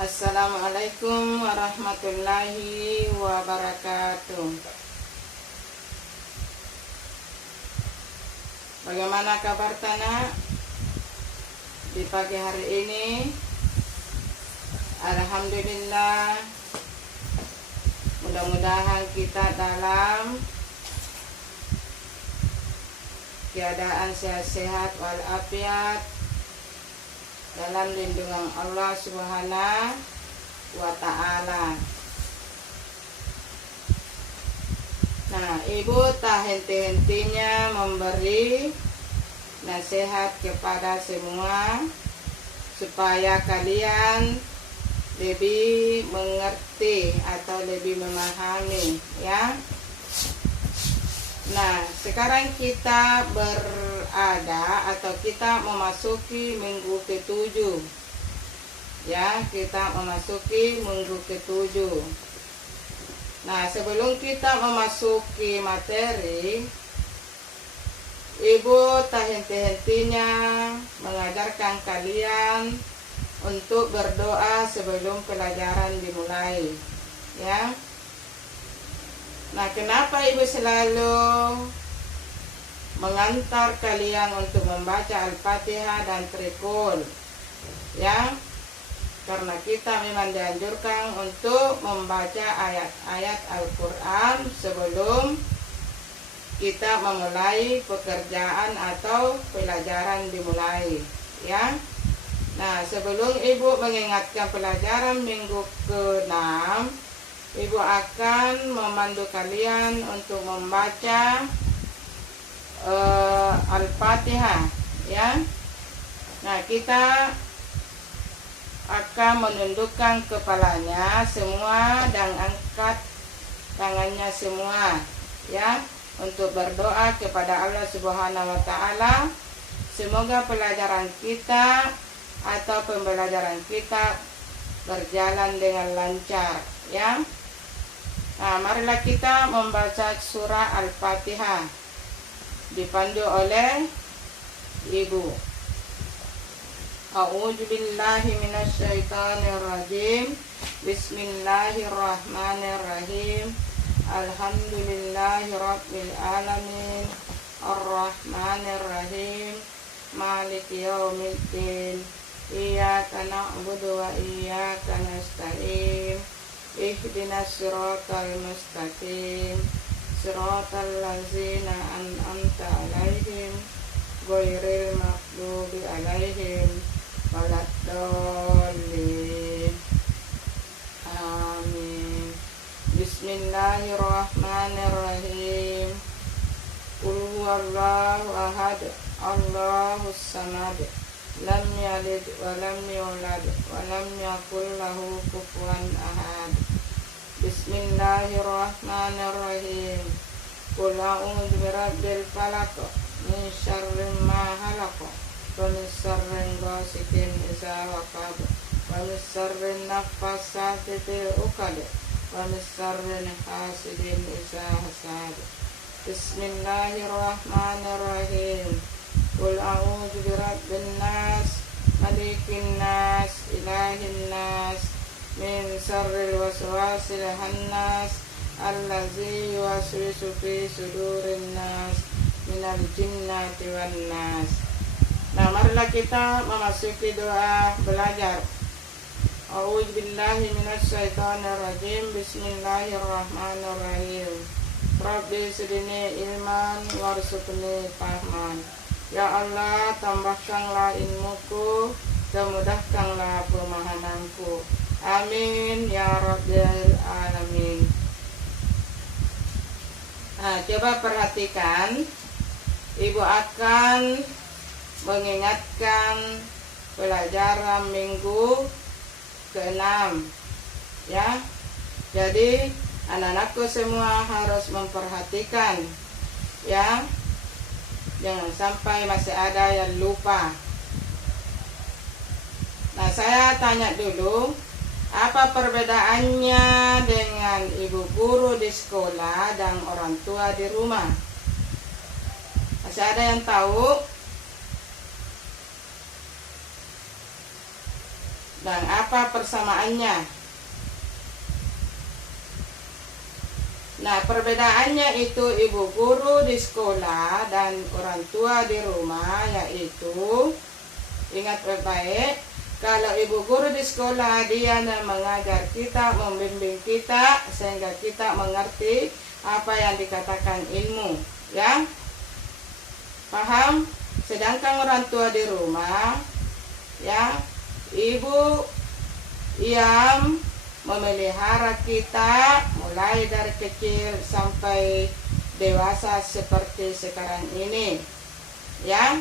Assalamualaikum warahmatullahi wabarakatuh. Bagaimana kabar Tanah di pagi hari ini? Alhamdulillah, mudah-mudahan kita dalam keadaan sehat-sehat walafiat dalam lindungan Allah Subhanahu wa Ta'ala. Nah, Ibu tak henti-hentinya memberi nasihat kepada semua supaya kalian lebih mengerti atau lebih memahami, ya. Nah, sekarang kita berada atau kita memasuki minggu ke-7. Ya, kita memasuki minggu ke-7. Nah, sebelum kita memasuki materi, Ibu tak henti-hentinya mengajarkan kalian untuk berdoa sebelum pelajaran dimulai, ya. Nah, kenapa Ibu selalu mengantar kalian untuk membaca Al-Fatihah dan Trikul, ya? Karena kita memang dianjurkan untuk membaca ayat-ayat Al-Quran sebelum kita memulai pekerjaan atau pelajaran dimulai, ya. Nah, sebelum Ibu mengingatkan pelajaran minggu ke-6, Ibu akan memandu kalian untuk membaca Al-Fatihah, ya. Nah, kita akan menundukkan kepalanya semua dan angkat tangannya semua, ya, untuk berdoa kepada Allah Subhanahu wa Ta'ala. Semoga pelajaran kita atau pembelajaran kita berjalan dengan lancar, ya. Nah, marilah kita membaca surah Al-Fatihah dipandu oleh Ibu. A'udzu billahi minasyaitonir rajim. Bismillahirrahmanirrahim. Alhamdulillahirabbil alamin. Arrahmanirrahim. Maliki yaumiddin. Iyyaka na'budu wa iyyaka nasta'in. Ihdinas siratal mustaqim, siratal ladzina an'amta 'alaihim ghairil maghdubi 'alaihim waladdallin. Amin. Bismillahirrahmanirrahim. Qul huwallahu ahad, Allahus samad, lam yalid wa lam yulad wa lam yakul lahu kufuwan ahad. Bismillahirrahmanirrahim. Qul a'udzu birabbil falaq, min syarri ma khalaq, wa min syarri ghasiqin idza waqab, wa min syarri naffasati fil 'uqad, wa min syarri hasidin idza hasad. Bismillahirrahmanirrahim. Qul a'udzu birabbin nas, malikin nas, ilahin nas, min syarril waswasil khannas, allazi yuwaswisu fi sudurin nas, minal jinnati wan nas. Nah, marilah kita memasuki doa belajar. A'udzu billahi minasyaitonir rajim. Bismillahirrahmanirrahim. Rabbi zidni ilman warzuqni fahman. Ya Allah, tambahkanlah ilmuku dan mudahkanlah pemahamanku. Amin ya Rabbil alamin. Nah, coba perhatikan, Ibu akan mengingatkan pelajaran minggu ke-6, ya. Jadi anak-anakku semua harus memperhatikan, ya. Jangan sampai masih ada yang lupa. Nah, saya tanya dulu, apa perbedaannya dengan ibu guru di sekolah dan orang tua di rumah? Masih ada yang tahu? Dan apa persamaannya? Nah, perbedaannya itu ibu guru di sekolah dan orang tua di rumah, yaitu ingat baik-baik, kalau ibu guru di sekolah dia mengajar kita, membimbing kita sehingga kita mengerti apa yang dikatakan ilmu, ya. Paham? Sedangkan orang tua di rumah, ya, ibu yang memelihara kita mulai dari kecil sampai dewasa seperti sekarang ini, ya.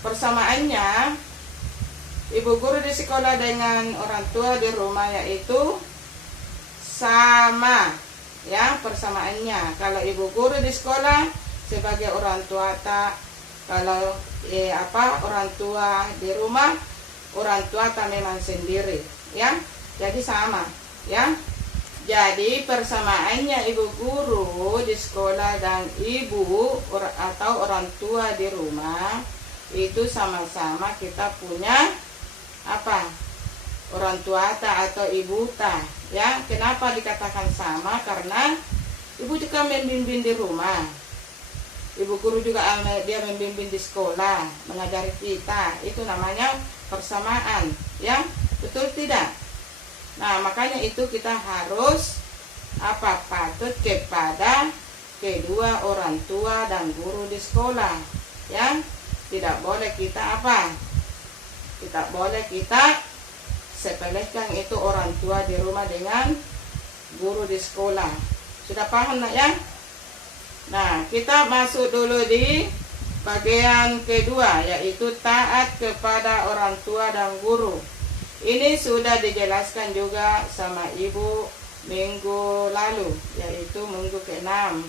Persamaannya ibu guru di sekolah dengan orang tua di rumah yaitu sama, ya, persamaannya. Kalau ibu guru di sekolah sebagai orang tua tak, kalau orang tua di rumah, orang tua tak memang sendiri, ya. Jadi sama, ya. Jadi persamaannya ibu guru di sekolah dan ibu atau orang tua di rumah itu sama-sama kita punya apa? Orang tua ta atau ibu ta, ya. Kenapa dikatakan sama? Karena ibu juga membimbing di rumah, ibu guru juga dia membimbing di sekolah, mengajari kita. Itu namanya persamaan, ya. Betul tidak? Nah, makanya itu kita harus patut kepada kedua orang tua dan guru di sekolah, ya. Tidak boleh kita tidak boleh kita sepelekan itu orang tua di rumah dengan guru di sekolah. Sudah paham, nak, ya? Nah, kita masuk dulu di bagian kedua, yaitu taat kepada orang tua dan guru. Ini sudah dijelaskan juga sama ibu minggu lalu, yaitu minggu ke-6.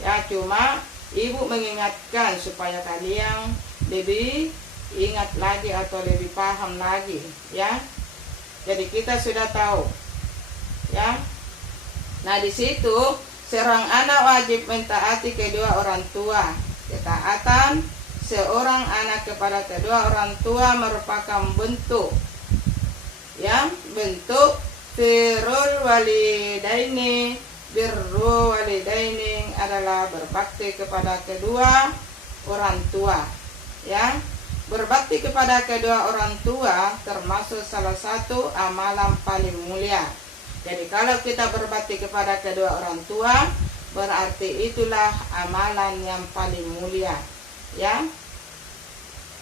Ya, cuma ibu mengingatkan supaya kalian lebih ingat lagi atau lebih paham lagi, ya. Jadi kita sudah tahu, ya. Nah, di situ seorang anak wajib mentaati kedua orang tua. Ketaatan seorang anak kepada kedua orang tua merupakan bentuk, ya, bentuk birrul walidaini. Birrul walidaini adalah berbakti kepada kedua orang tua, ya. Berbakti kepada kedua orang tua termasuk salah satu amalan paling mulia. Jadi kalau kita berbakti kepada kedua orang tua, berarti itulah amalan yang paling mulia, ya.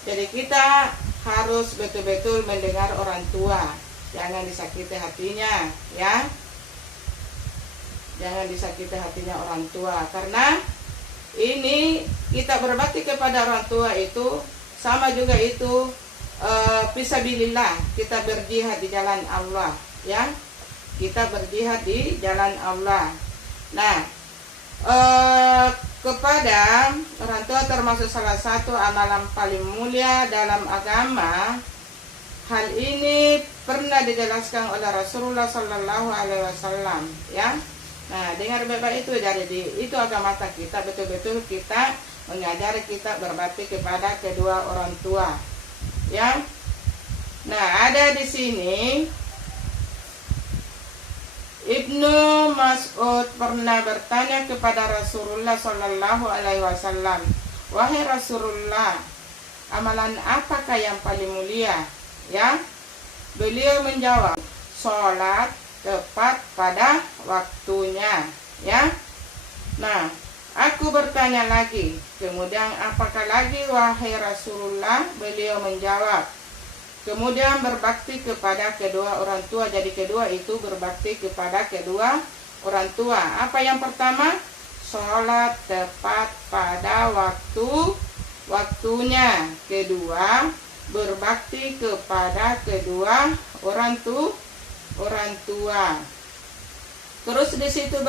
Jadi kita harus betul-betul mendengar orang tua, jangan disakiti hatinya, ya. Jangan disakiti hatinya orang tua, karena ini kita berbakti kepada orang tua itu sama juga itu fisabilillah, kita berjihad di jalan Allah, ya. Kita berjihad di jalan Allah. Nah, kepada orang tua termasuk salah satu amalan paling mulia dalam agama. Hal ini pernah dijelaskan oleh Rasulullah Sallallahu Alaihi Wasallam, ya. Nah, dengar baik-baik itu. Jadi itu agama kita, betul-betul kita mengajari kita berbakti kepada kedua orang tua, ya. Nah, ada di sini Ibnu Mas'ud pernah bertanya kepada Rasulullah Sallallahu Alaihi Wasallam, wahai Rasulullah, amalan apakah yang paling mulia? Ya, beliau menjawab, sholat tepat pada waktunya, ya. Nah, aku bertanya lagi, kemudian apakah lagi wahai Rasulullah? Beliau menjawab, kemudian berbakti kepada kedua orang tua. Jadi kedua itu berbakti kepada kedua orang tua. Apa yang pertama? Sholat tepat pada waktunya. Kedua, berbakti kepada kedua orang tua. Terus di situ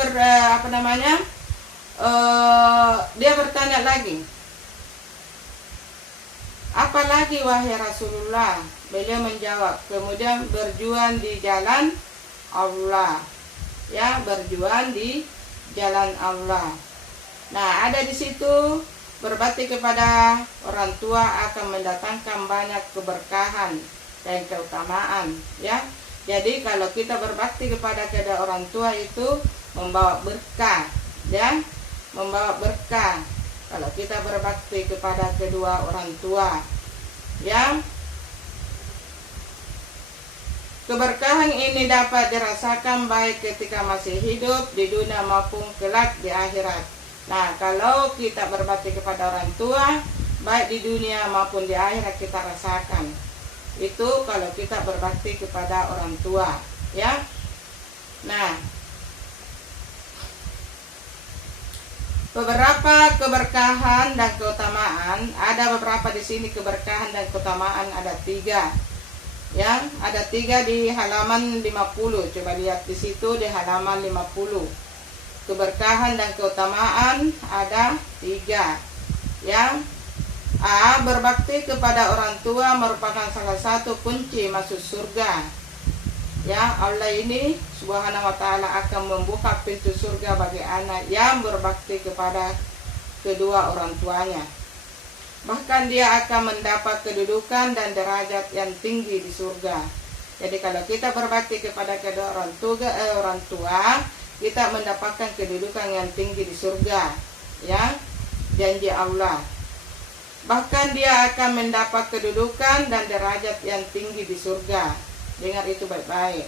dia bertanya lagi, apalagi wahai Rasulullah? Beliau menjawab, kemudian berjuang di jalan Allah, ya, berjuang di jalan Allah. Nah, ada di situ berbakti kepada orang tua akan mendatangkan banyak keberkahan dan keutamaan, ya. Jadi kalau kita berbakti kepada kedua orang tua itu membawa berkah, ya, membawa berkah. Kalau kita berbakti kepada kedua orang tua, ya. Keberkahan ini dapat dirasakan baik ketika masih hidup di dunia maupun kelak di akhirat. Nah, kalau kita berbakti kepada orang tua, baik di dunia maupun di akhirat kita rasakan. Itu kalau kita berbakti kepada orang tua, ya. Nah, beberapa keberkahan dan keutamaan, ada beberapa di sini keberkahan dan keutamaan ada 3. Ya, ada 3 di halaman 50. Coba lihat di situ di halaman 50. Keberkahan dan keutamaan ada 3. Ya. A. Berbakti kepada orang tua merupakan salah satu kunci masuk surga. Ya, Allah ini Subhanahu wa ta'ala akan membuka pintu surga bagi anak yang berbakti kepada kedua orang tuanya. Bahkan dia akan mendapat kedudukan dan derajat yang tinggi di surga. Jadi kalau kita berbakti kepada kedua orang tua, kita mendapatkan kedudukan yang tinggi di surga, ya, janji Allah. Bahkan dia akan mendapat kedudukan dan derajat yang tinggi di surga. Dengar itu baik-baik.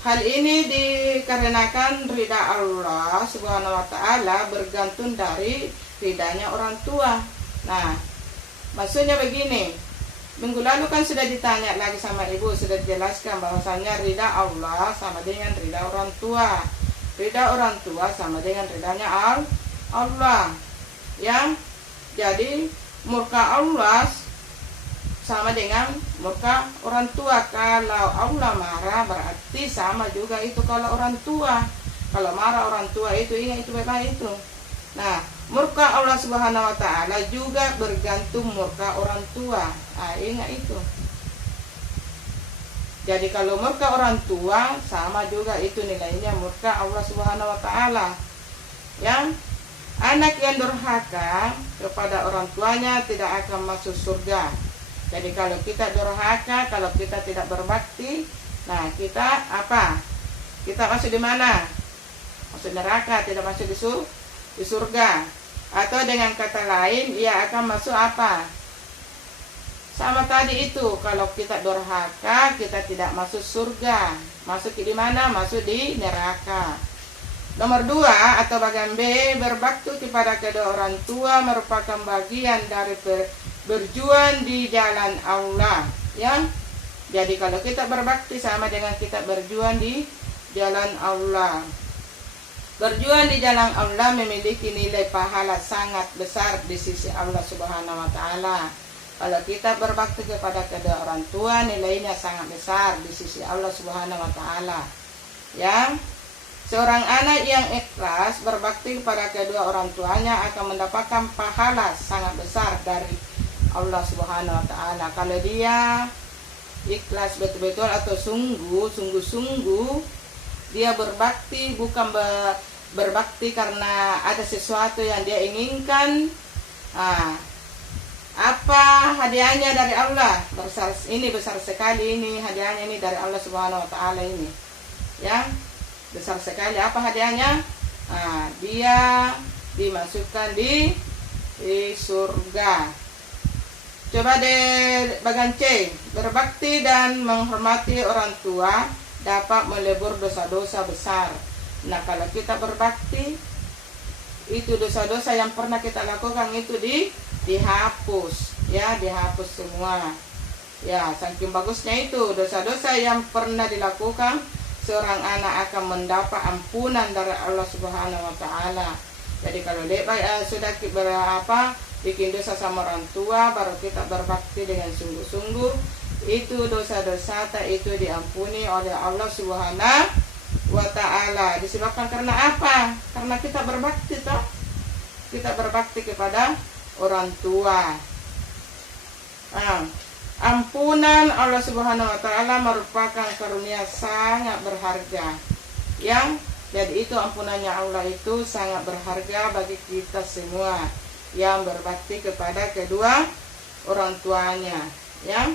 Hal ini dikarenakan ridha Allah Subhanahu wa ta'ala bergantung dari ridhanya orang tua. Nah, maksudnya begini, minggu lalu kan sudah ditanya lagi sama ibu, sudah dijelaskan bahwasanya ridha Allah sama dengan ridha orang tua. Ridha orang tua sama dengan ridhanya Allah. Ya, jadi murka Allah sama dengan murka orang tua. Kalau Allah marah berarti sama juga itu kalau orang tua. Kalau marah orang tua itu, ingat itu baik-baik itu. Nah, murka Allah Subhanahu wa ta'ala juga bergantung murka orang tua. Ingat itu. Jadi kalau murka orang tua sama juga itu nilainya murka Allah Subhanahu wa ta'ala. Ya. Anak yang durhaka kepada orang tuanya tidak akan masuk surga. Jadi kalau kita durhaka, kalau kita tidak berbakti, nah kita apa? Kita masuk di mana? Masuk neraka, tidak masuk di surga. Atau dengan kata lain, ia akan masuk apa? Sama tadi itu, kalau kita durhaka, kita tidak masuk surga. Masuk di mana? Masuk di neraka. Nomor 2 atau bagian B, berbakti kepada kedua orang tua merupakan bagian dari berjuang di jalan Allah. Ya, jadi kalau kita berbakti sama dengan kita berjuang di jalan Allah. Berjuang di jalan Allah memiliki nilai pahala sangat besar di sisi Allah Subhanahu wa ta'ala. Kalau kita berbakti kepada kedua orang tua, nilainya sangat besar di sisi Allah Subhanahu wa ta'ala. Ya. Seorang anak yang ikhlas berbakti kepada kedua orang tuanya akan mendapatkan pahala sangat besar dari Allah Subhanahu wa ta'ala. Kalau dia ikhlas betul-betul atau sungguh-sungguh dia berbakti, bukan berbakti karena ada sesuatu yang dia inginkan. Apa hadiahnya dari Allah? Besar sekali ini hadiahnya ini dari Allah Subhanahu wa ta'ala ini. Ya, besar sekali. Apa hadiahnya? Dia dimasukkan di surga. Coba deh bagian C, berbakti dan menghormati orang tua dapat melebur dosa-dosa besar. Nah, kalau kita berbakti, itu dosa-dosa yang pernah kita lakukan itu dihapus, ya, dihapus semua. Ya, saking bagusnya itu dosa-dosa yang pernah dilakukan, seorang anak akan mendapat ampunan dari Allah Subhanahu wa ta'ala. Jadi kalau sudah bikin dosa sama orang tua, baru kita berbakti dengan sungguh-sungguh, itu dosa-dosa itu diampuni oleh Allah Subhanahu wa ta'ala. Disebabkan karena apa? Karena kita berbakti toh. Kita berbakti kepada orang tua. Ampunan Allah Subhanahu wa ta'ala merupakan karunia sangat berharga. Jadi itu ampunannya Allah itu sangat berharga bagi kita semua yang berbakti kepada kedua orang tuanya. Ya.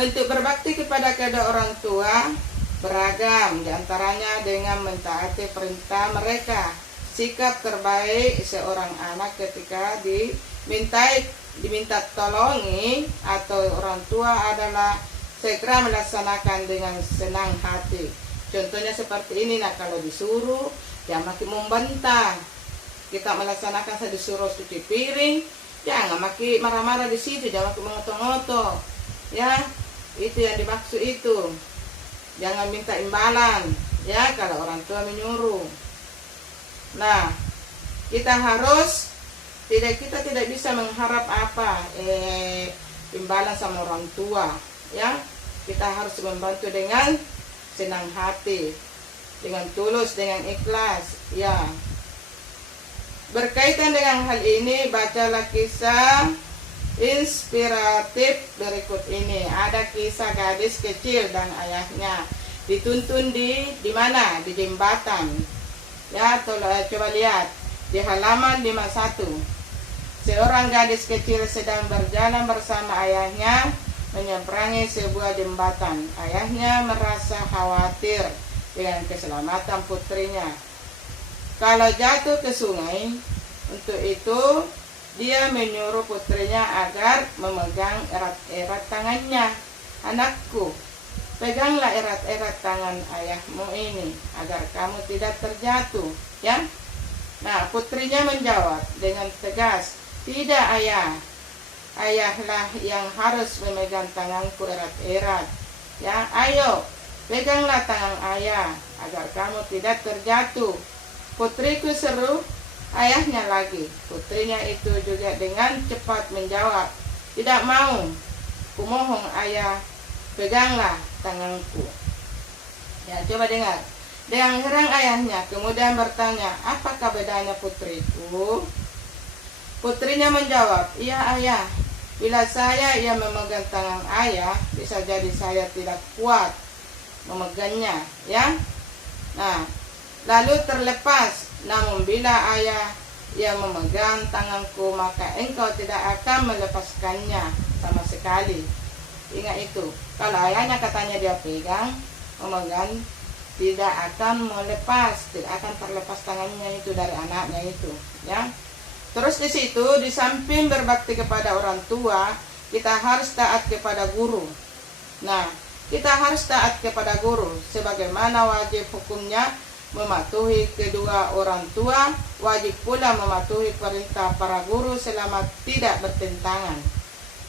Bentuk berbakti kepada kedua orang tua beragam, diantaranya dengan mentaati perintah mereka. Sikap terbaik seorang anak ketika diminta tolongi atau orang tua adalah segera melaksanakan dengan senang hati. Contohnya seperti ini, nah kalau disuruh jangan makin membantah. Kita melaksanakan, saya disuruh cuci piring, jangan makin marah-marah di situ, jangan makin mengotot-ngotot. Ya, itu yang dimaksud itu. Jangan minta imbalan, ya kalau orang tua menyuruh. Nah, kita tidak bisa mengharap imbalan sama orang tua, ya. Kita harus membantu dengan senang hati, dengan tulus, dengan ikhlas, ya. Berkaitan dengan hal ini, bacalah kisah inspiratif berikut ini. Ada kisah gadis kecil dan ayahnya dituntun di mana? Di jembatan. Ya, coba lihat di halaman 51. Seorang gadis kecil sedang berjalan bersama ayahnya menyeberangi sebuah jembatan. Ayahnya merasa khawatir dengan keselamatan putrinya kalau jatuh ke sungai. Untuk itu dia menyuruh putrinya agar memegang erat-erat tangannya. Anakku, peganglah erat-erat tangan ayahmu ini agar kamu tidak terjatuh, ya. Nah, putrinya menjawab dengan tegas, tidak ayah, ayahlah yang harus memegang tanganku erat-erat. Ya, ayo, peganglah tangan ayah agar kamu tidak terjatuh. Putriku, seru ayahnya lagi. Putrinya itu juga dengan cepat menjawab, tidak mau, kumohon ayah, peganglah tanganku. Ya, coba dengar. Dengan heran ayahnya kemudian bertanya, apakah bedanya putriku? Putrinya menjawab, iya ayah, bila saya yang memegang tangan ayah, bisa jadi saya tidak kuat memegangnya, ya. Nah, lalu terlepas. Namun bila ayah yang memegang tanganku, maka engkau tidak akan melepaskannya sama sekali. Ingat itu. Kalau ayahnya katanya dia memegang, tidak akan melepas, tidak akan terlepas tangannya itu dari anaknya itu, ya. Terus di situ, di samping berbakti kepada orang tua, kita harus taat kepada guru. Nah, kita harus taat kepada guru sebagaimana wajib hukumnya mematuhi kedua orang tua, wajib pula mematuhi perintah para guru selama tidak bertentangan.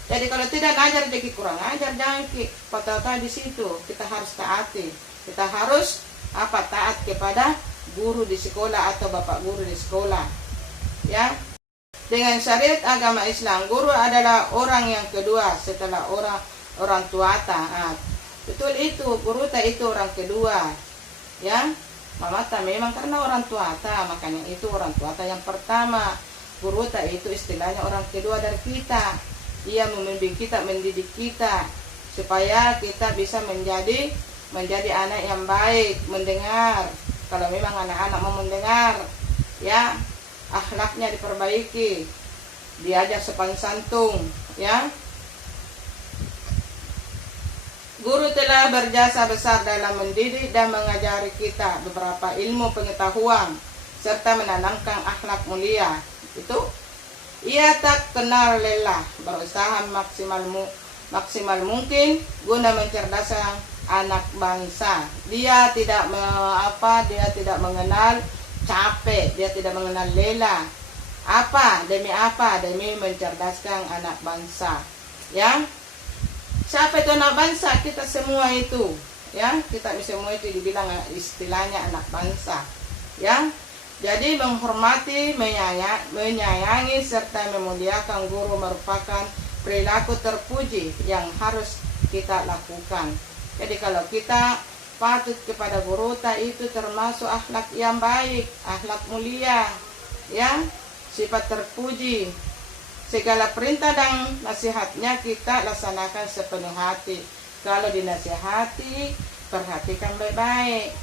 Jadi kalau tidak ngajar jadi kurang ajar, jangan patah-patah di situ. Kita harus taati. Kita harus taat kepada guru di sekolah atau bapak guru di sekolah. Ya. Dengan syariat agama Islam, guru adalah orang yang kedua setelah orang tua taat. Betul itu, guru itu orang kedua. Ya. Mama memang karena orang tua makanya itu orang tua yang pertama. Guru itu istilahnya orang kedua dari kita. Dia membimbing kita, mendidik kita supaya kita bisa menjadi anak yang baik, mendengar. Kalau memang anak-anak mau mendengar, ya, akhlaknya diperbaiki, diajar sopan santun, ya. Guru telah berjasa besar dalam mendidik dan mengajari kita beberapa ilmu pengetahuan serta menanamkan akhlak mulia. Itu ia tak kenal lelah, berusaha maksimal mungkin guna mencerdaskan anak bangsa. Dia tidak mengenal capek, dia tidak mengenal lelah. Demi mencerdaskan anak bangsa. Ya. Siapa itu anak bangsa? Kita semua itu, ya. Kita semua itu dibilang istilahnya anak bangsa, ya. Jadi menghormati, menyayangi serta memuliakan guru merupakan perilaku terpuji yang harus kita lakukan. Jadi kalau kita patut kepada guru itu termasuk akhlak yang baik, akhlak mulia, ya, sifat terpuji. Segala perintah dan nasihatnya kita laksanakan sepenuh hati. Kalau dinasihati, perhatikan baik-baik.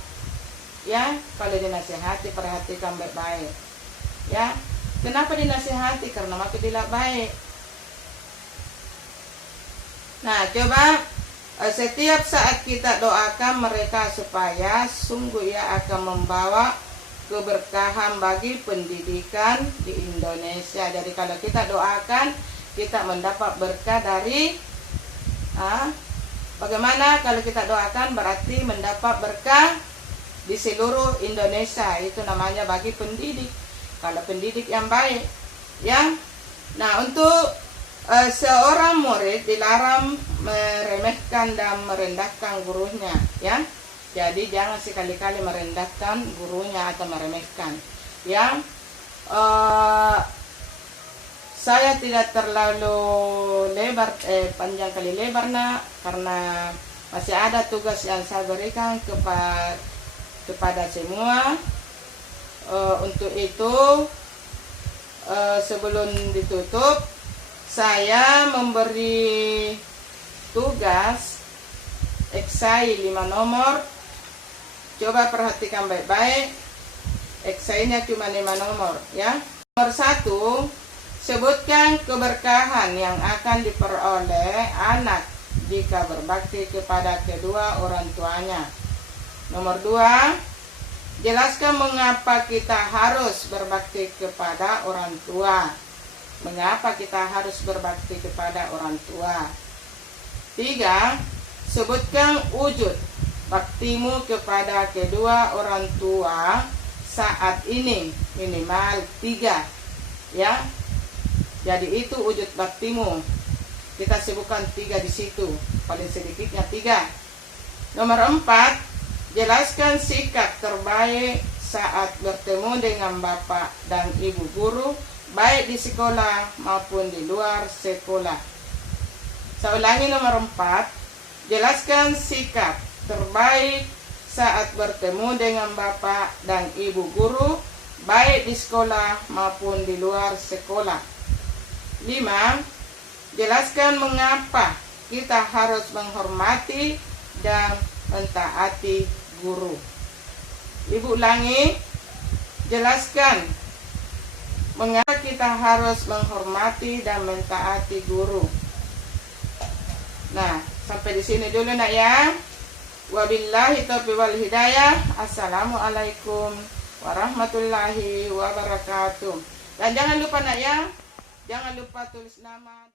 Ya, kalau dinasihati, perhatikan baik-baik. Ya, kenapa dinasihati? Karena makin tidak baik. Nah, coba Setiap saat kita doakan mereka supaya sungguh ia akan membawa keberkahan bagi pendidikan di Indonesia. Jadi kalau kita doakan, kita mendapat berkah dari bagaimana kalau kita doakan berarti mendapat berkah di seluruh Indonesia. Itu namanya bagi pendidik. Kalau pendidik yang baik, ya. Nah, untuk seorang murid dilarang meremehkan dan merendahkan gurunya, ya. Jadi jangan sekali-kali merendahkan gurunya atau meremehkan, ya. Saya tidak terlalu lebar, panjang kali lebar nak, karena masih ada tugas yang saya berikan kepada semua. Untuk itu, sebelum ditutup, saya memberi tugas esai 5 nomor. Coba perhatikan baik-baik. Esainya cuma 5 nomor, ya. Nomor 1, sebutkan keberkahan yang akan diperoleh anak jika berbakti kepada kedua orang tuanya. Nomor 2, jelaskan mengapa kita harus berbakti kepada orang tua. Mengapa kita harus berbakti kepada orang tua? 3, sebutkan wujud baktimu kepada kedua orang tua saat ini, minimal 3, ya. Jadi itu wujud baktimu. Kita sebutkan 3 di situ, paling sedikitnya 3. Nomor 4, jelaskan sikap terbaik saat bertemu dengan bapak dan ibu guru, baik di sekolah maupun di luar sekolah. Saya ulangi nomor 4, jelaskan sikap terbaik saat bertemu dengan bapak dan ibu guru, baik di sekolah maupun di luar sekolah. 5, jelaskan mengapa kita harus menghormati dan mentaati guru. Ibu ulangi, jelaskan mengapa kita harus menghormati dan mentaati guru. Nah, sampai di sini dulu nak ya. Wabillahi taufiq wal hidayah. Assalamualaikum warahmatullahi wabarakatuh. Dan jangan lupa nak ya, jangan lupa tulis nama.